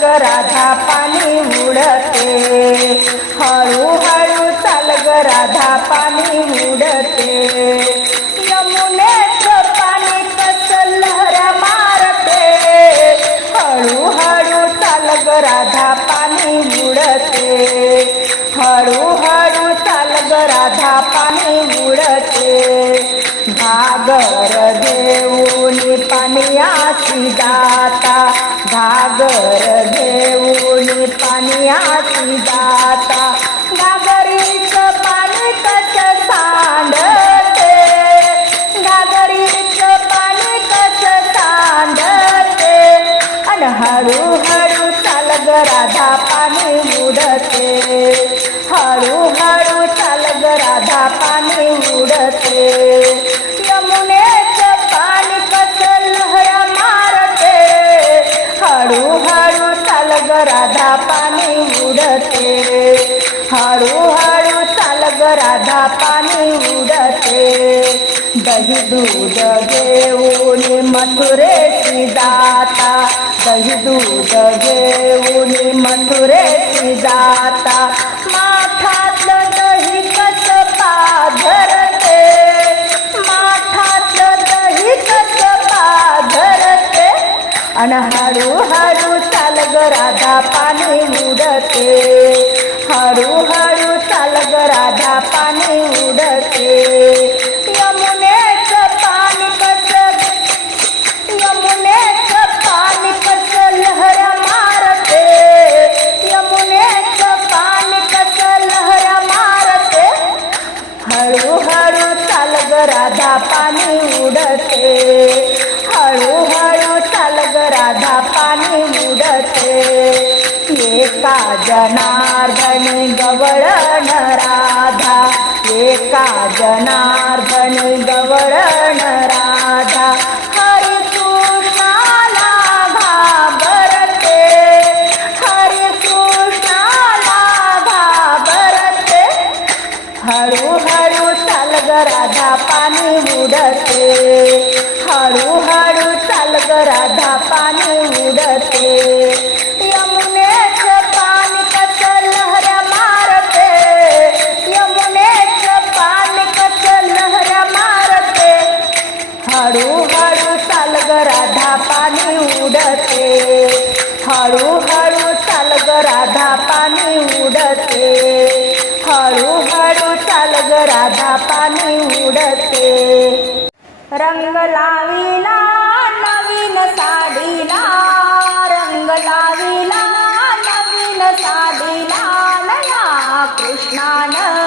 ग राधा पाणी उडते. हळूहळू चाल राधा पाणी उडते. यमुनेचं पाणी कसं लहऱ्या मारते. हळूहळू चाल राधा पाणी उडते. हळूहळू चाल राधा पाणी उडते. घागर घेऊन पाण्याची दाता घेऊन पाणी उडते. हळूहळू चाल ग राधा पाणी उडते. दही दूध घेऊन मथुरेची जाता. दही दूध घेऊन मथुरेची जाता. माठातलं दही कस पाझरते? माठातलं दही कस पाझरते? आणि हळूहळू राधा पाणी उडते हळूहळू राधा पाणी उडते. हळू रंग लाविला नवीन साडीला. रंग लाविला नवीन साडीला. नया कृष्णान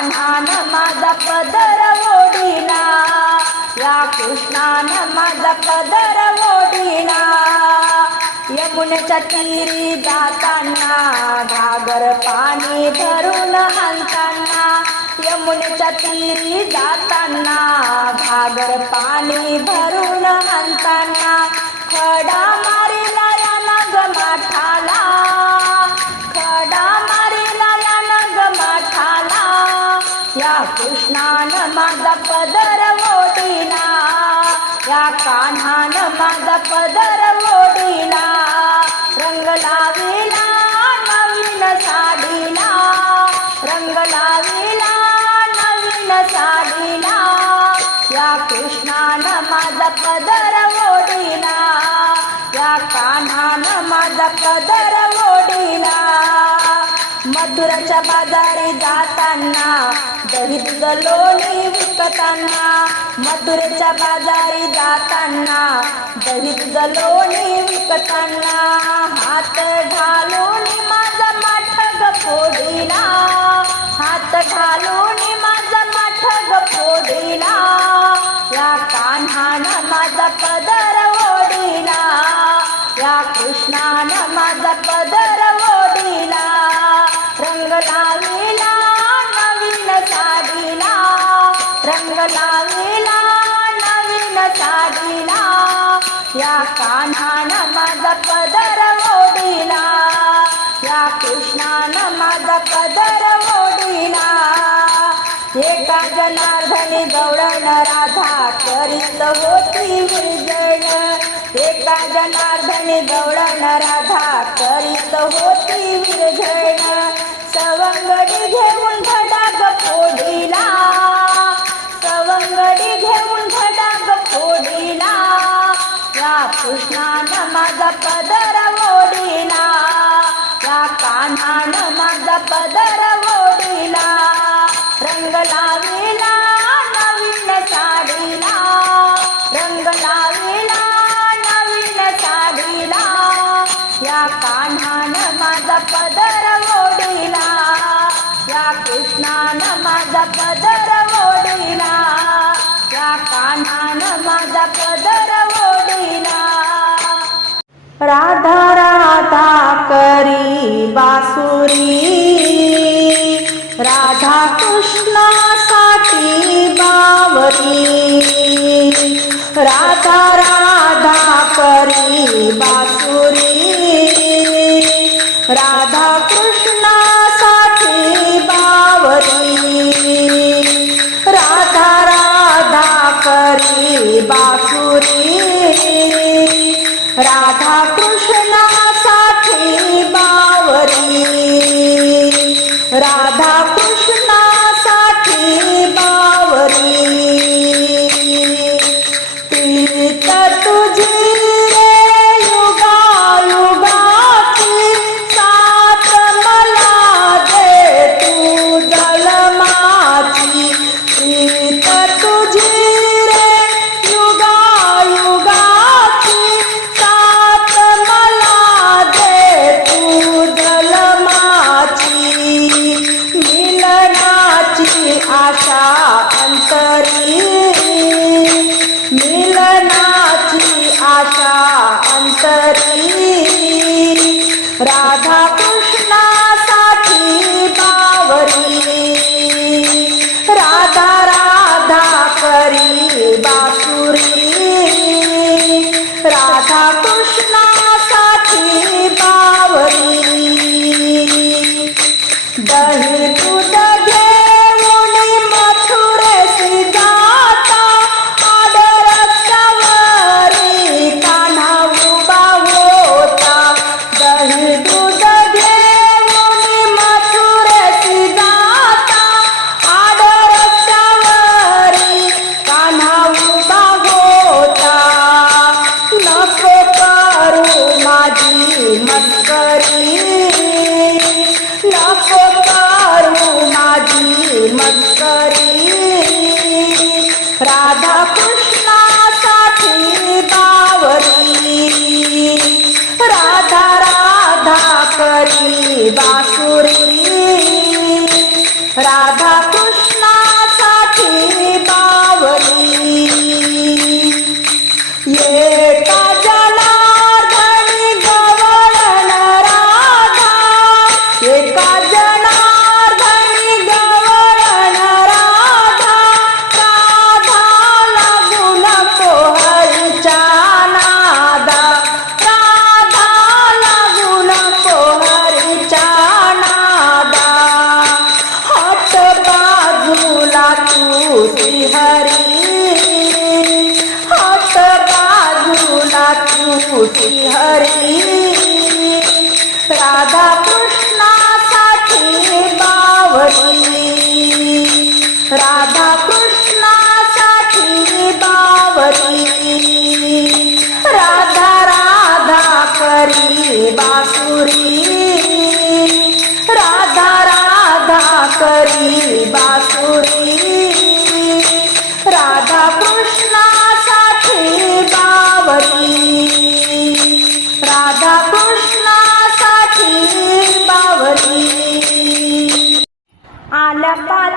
या कान्हान माझा पदर ओढीला या कृष्णान माझा पदर ओढीला यमुनेच्या तीरी जाताना घागर पाणी भरून आणताना यमुनेच्या तीरी जाताना घागर पाणी भरून आणताना खडा माझा पदर मोडीना रंग लाविला नवीन साडीला. रंग लाविला नवीन साडीला. या कृष्णानं माझा पदर ओढीला या कानानं माझा पदर मोडीना मधुराच्या बाजारी जाताना दही लोणी विकताना मथुरेच्या बाजारी जाताना दही लोणी विकताना हात घालून माझा माठग फोडीला हात घालून माझा माठग फोडीला. कान्हानं माझा पदर ओढिला या कृष्णानं माझा पदर ओढिला एका जनार्दनी गवळण राधा करीत होती विजण एका जनार्दनी गवळण राधा करीत होती विरझण सवंगडी घेऊन कृष्णानं माझा पदर ओढिला. या कानान माझा पदर ओढिला. रंग लाविला नवीन साडीला. रंग लाविला नवीन साडीला. या कानान माझा पदर ओढिला. या कृष्णान माझा पदर ओढिला. या कानान माझा पदर राधा राधा करी बासुरी. राधा कृष्णासाठी बावरी. राधा राधा करी बासुरी. अंतरी मिलनाची आशा अंतरी राधा तू राधा कृष्णासाठी बावरी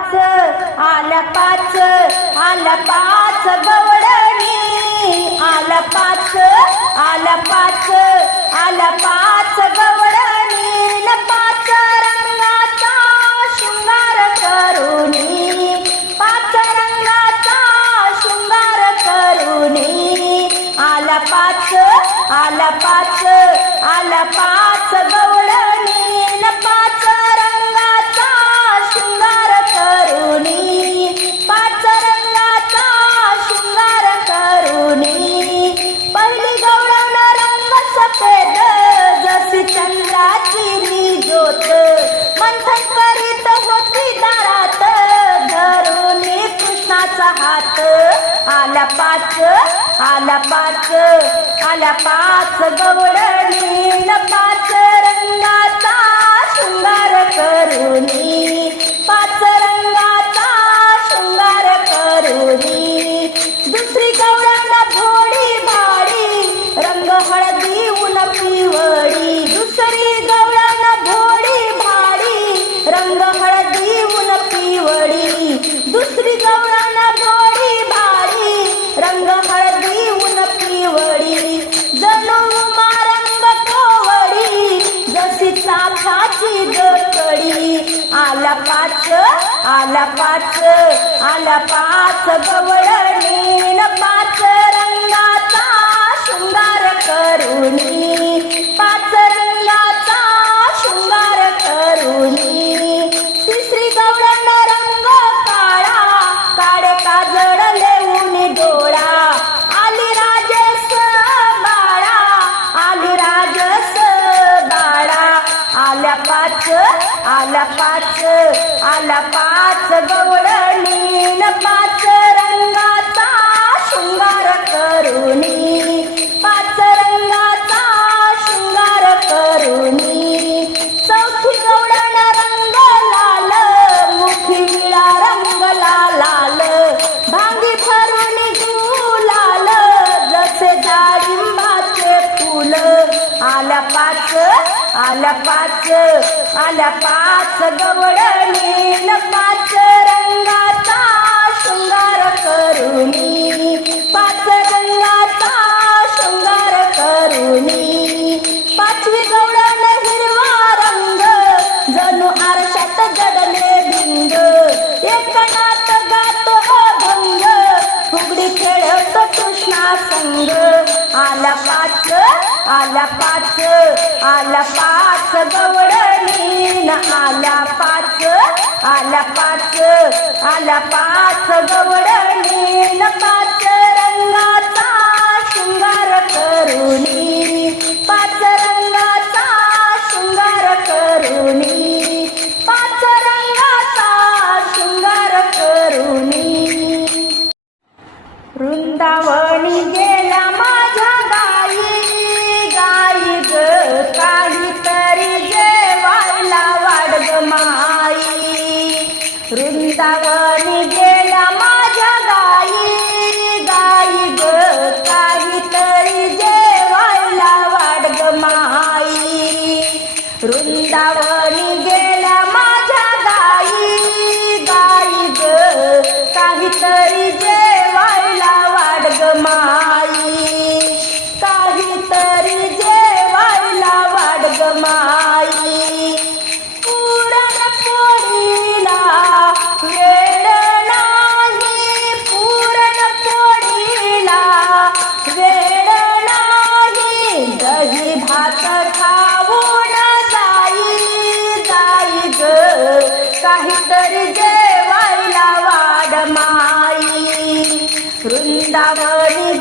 पाच आला पाच आला पाच गवळणी आला पाच आला पाच आला पाच गवळणी पाच रंगाचा शृंगार करुणी पाच रंगाचा शृंगार करुणी आला पाच आला पाच आला पाच गवळणी आला पाच आला पाच गवळणी पाच रंगाचा शृंगार करून आला पाच आला पाच गवळणीन पाच रंगाचा शृंगार करुणी. पाच रंगाचा शृंगार करुणी. तिसरी गवळण रंग काळा काळे काजळले ऊनी डोळा. आली राजस बाळा आली राजस बाळा. आल्या पाच आला पाच आला पाच पाच गवळणी न पाच रंगाचा शृंगार करुणी. पाच रंगाचा शृंगार करुणी. चौथी गवळण रंग लाल मुखी निळा रंग लाल भांगी भरून लाल जसे डाळिंबाचे फुल. आला पाच आला पाच आला पाच गवळण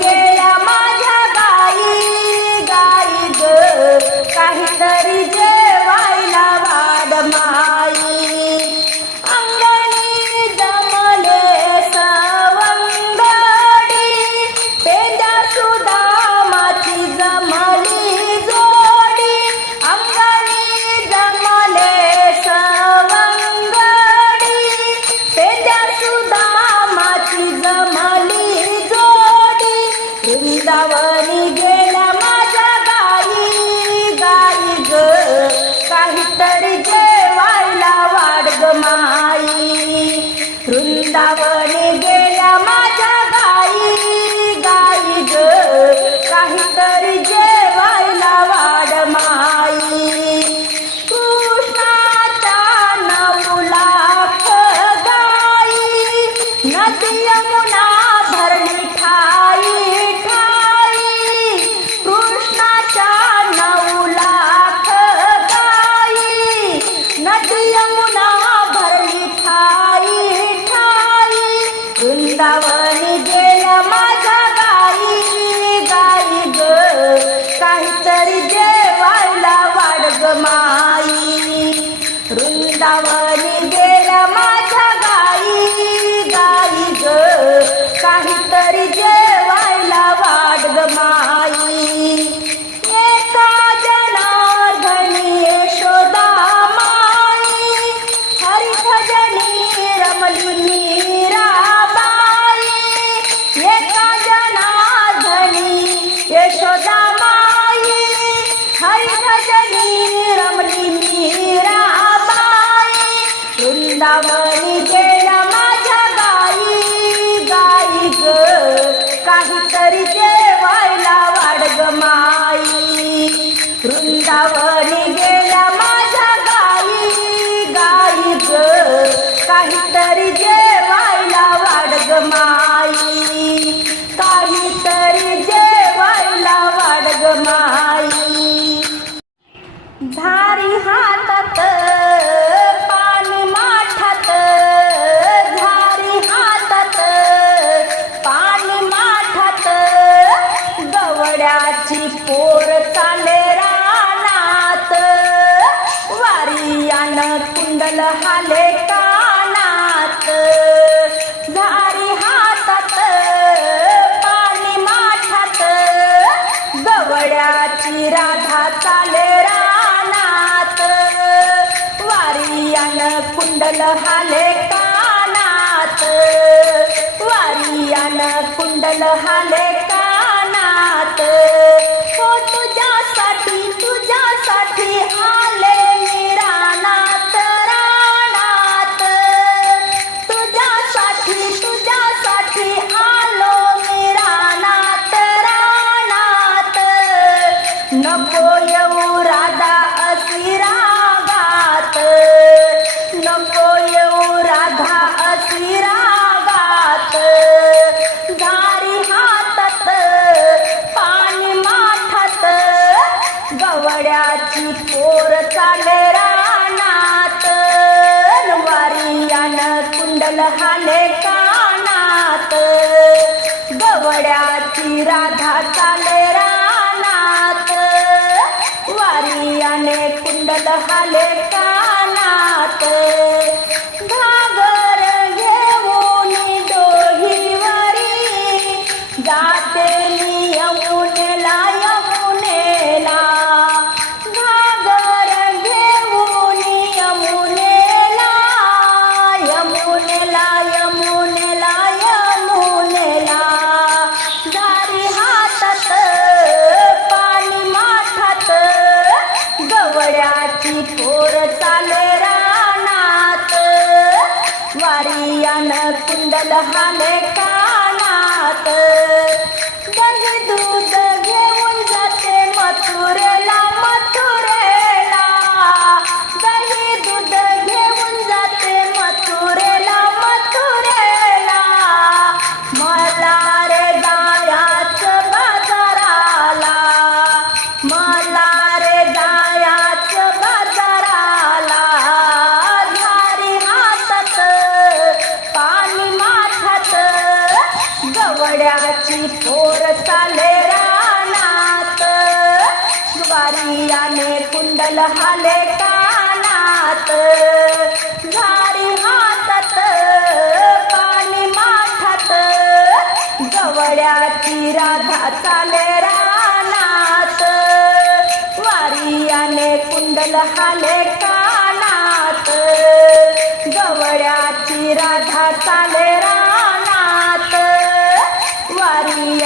गेला माझ्या गाई गाई ग. काहीतरी Pô. रानात वारियाने कुंडल हाले कानात. कुंडल हाले कानात. घड्याची पोर चाले रानात. वारियाने कुंडल हाले कानात. झारी हातात पाणी माठात गवड्याची राधा चाले रानात. वारियाने कुंडल हाले का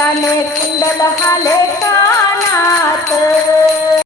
कुंडल हाले कानात.